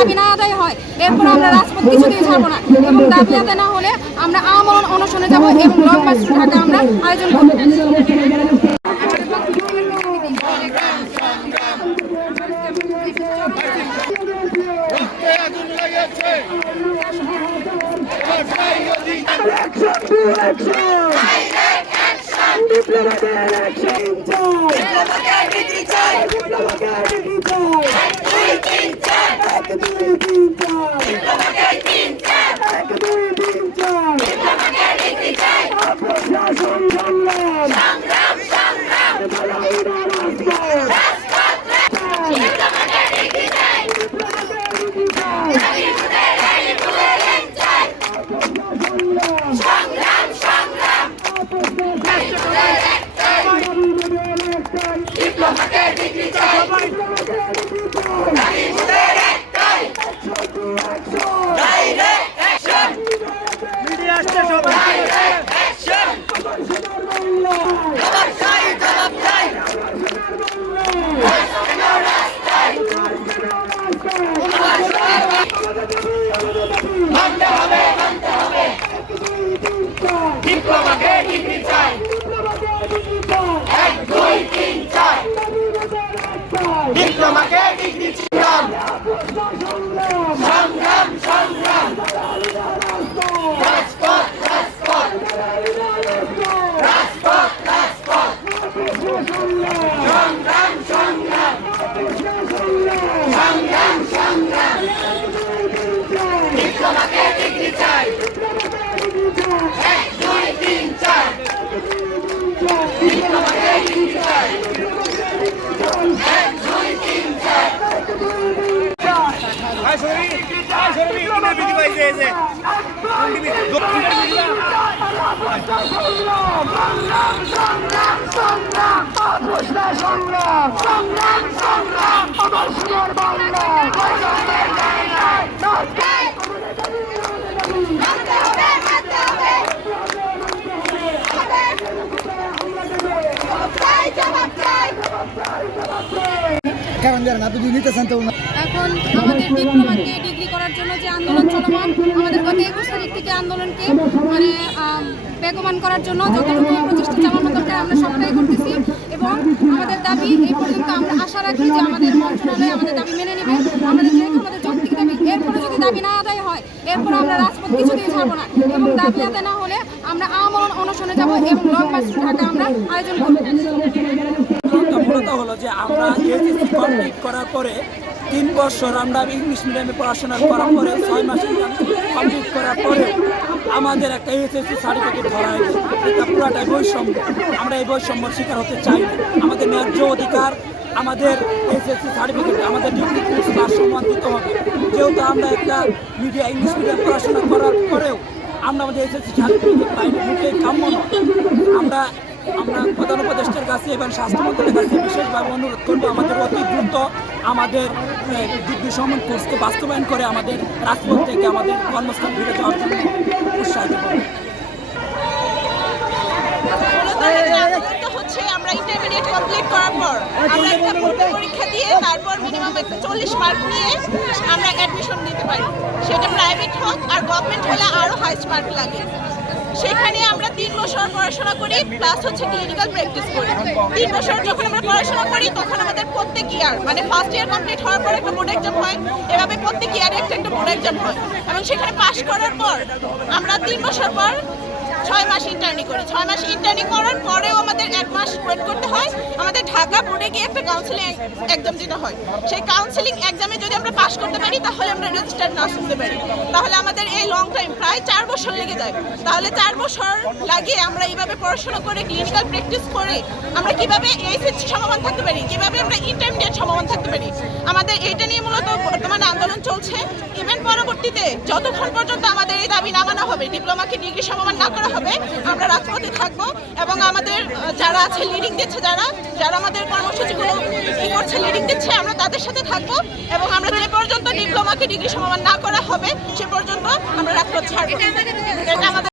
দাবি না আদায় হয় এরপর আমরা রাজপথ কিছুতেই ছাড়বো না এবং দাবি আদায় না হলে আমরা আমরণ অনশনে যাব এবং লং মার্চ ঢাকা আমরা আয়োজন করব সংগ্রাম রক্তে চাই। বিপ্লব আগে ডিগ্রি চাই সংগ্রাম সংগ্রাম। রাজপথ রাজপথ। রাজপথ রাজপথ। সংগ্রাম সংগ্রাম সংগ্রাম আমার সোনার বাংলা কারণ জানেন আপনি যদি নিতে তো এখন আমাদের ডিপ্লোমাকে ডিগ্রি করার জন্য যে আন্দোলন চলমান আমাদের গত একুশ তারিখ থেকে আন্দোলনকে মানে আম, বেগবান করার জন্য যতটুকু প্রচেষ্টা চালানো দরকার আমরা সবটাই করতেছি। এবং আমাদের দাবি এই পর্যন্ত আমরা আশা রাখি যে আমাদের মন্ত্রণালয় আমাদের দাবি মেনে নেবে। আমাদের যেহেতু আমাদের যৌক্তিক দাবি এরপরে যদি দাবি না আদায় হয় এরপর আমরা রাজপথ কিছুতেই ছাড়বো না। এবং দাবি আদায় না হলে আমরা আমরণ অনশনে যাব এবং লং মার্চ ঢাকা আমরা আয়োজন করব। যে আমরা এইচএসসি কমপ্লিট করার পরে তিন বছর আমরা ইংলিশ মিডিয়ামে পড়াশোনা করার পরে ছয় মাস কমপ্লিট করার পরে আমাদের একটা এইচএসসি সার্টিফিকেট ধরা হয়েছে। এটা পুরাটাই বৈষম্য। আমরা এই বৈষম্যর শিকার হতে চাই আমাদের ন্যায্য অধিকার, আমাদের এইচএসসি সার্টিফিকেট আমাদের ডিগ্রি কোর্স তার সম্মান দিতে হবে। যেহেতু আমরা একটা মিডিয়া ইংলিশ মিডিয়াম পড়াশোনা করার পরেও আমরা আমাদের এসএসসি সার্টিফিকেট পাই না কাম্য আমরা আমরা প্রধান উপদেষ্টার কাছে এবং স্বাস্থ্য মন্ত্রণের কাছে বিশেষভাবে অনুরোধ করব, আমাদের অতি দ্রুত আমাদের ডিগ্রি কোর্সকে বাস্তবায়ন করে আমাদের রাজপথ থেকে আমাদের কর্মস্থান ফিরে যাওয়ার জন্য উৎসাহিত করব। কমপ্লিট করার আমরা একটা পরীক্ষা দিয়ে তারপর মিনিমাম একটা চল্লিশ মার্ক নিয়ে আমরা অ্যাডমিশন নিতে পারি। সেটা প্রাইভেট হোক আর গভর্নমেন্ট হলে আরও হাইস্ট মার্ক লাগে। সেখানে আমরা তিন বছর পড়াশোনা করি প্লাস হচ্ছে ক্লিনিক্যাল প্র্যাকটিস করি। তিন বছর যখন আমরা পড়াশোনা করি, তখন আমাদের প্রত্যেক ইয়ার মানে ফার্স্ট ইয়ার কমপ্লিট হওয়ার পর একটা বোর্ড এক্সাম হয়। এভাবে প্রত্যেক ইয়ারে একটা একটা বোর্ড এক্সাম হয়। এবং সেখানে পাশ করার পর আমরা তিন বছর পর ছয় মাস ইন্টার্নি করি। ছয় মাস ইন্টার্নি করার পরেও আমাদের এক মাস ওয়েট করতে হয়। আমাদের ঢাকা বোর্ডে গিয়ে একটা কাউন্সিলিং এক্সাম দিতে হয়। সেই কাউন্সিলিং এক্সামে যদি আমরা পাশ করতে পারি, তাহলে আমরা রেজিস্টার্ড নার্স হতে পারি। তাহলে আমাদের এই লং টাইম প্রায় চার বছর লেগে যায়। তাহলে চার বছর লাগিয়ে আমরা এইভাবে পড়াশোনা করে ক্লিনিক্যাল প্র্যাকটিস করে, আমরা কীভাবে এইচএসসি সমমান থাকতে পারি? কীভাবে আমরা ইন্টারমিডিয়েট সমমান থাকতে পারি? আমাদের এটা নিয়ে মূলত বর্তমানে আন্দোলন চলছে। ইভেন পরবর্তীতে যতক্ষণ পর্যন্ত আমাদের এই দাবি না মানা হবে ডিপ্লোমাকে ডিগ্রি সমমান না করা হবে, আমরা রাজপথে থাকব এবং আমাদের যারা আছে লিডিং দিচ্ছে, যারা যারা আমাদের কর্মসূচিগুলো কি করছে লিডিং দিচ্ছে, আমরা তাদের সাথে থাকব এবং আমরা যে পর্যন্ত ডিপ্লোমাকে ডিগ্রি সমান না করা হবে, সে পর্যন্ত আমরা রাজপথ ছাড়বো। এটা আমাদের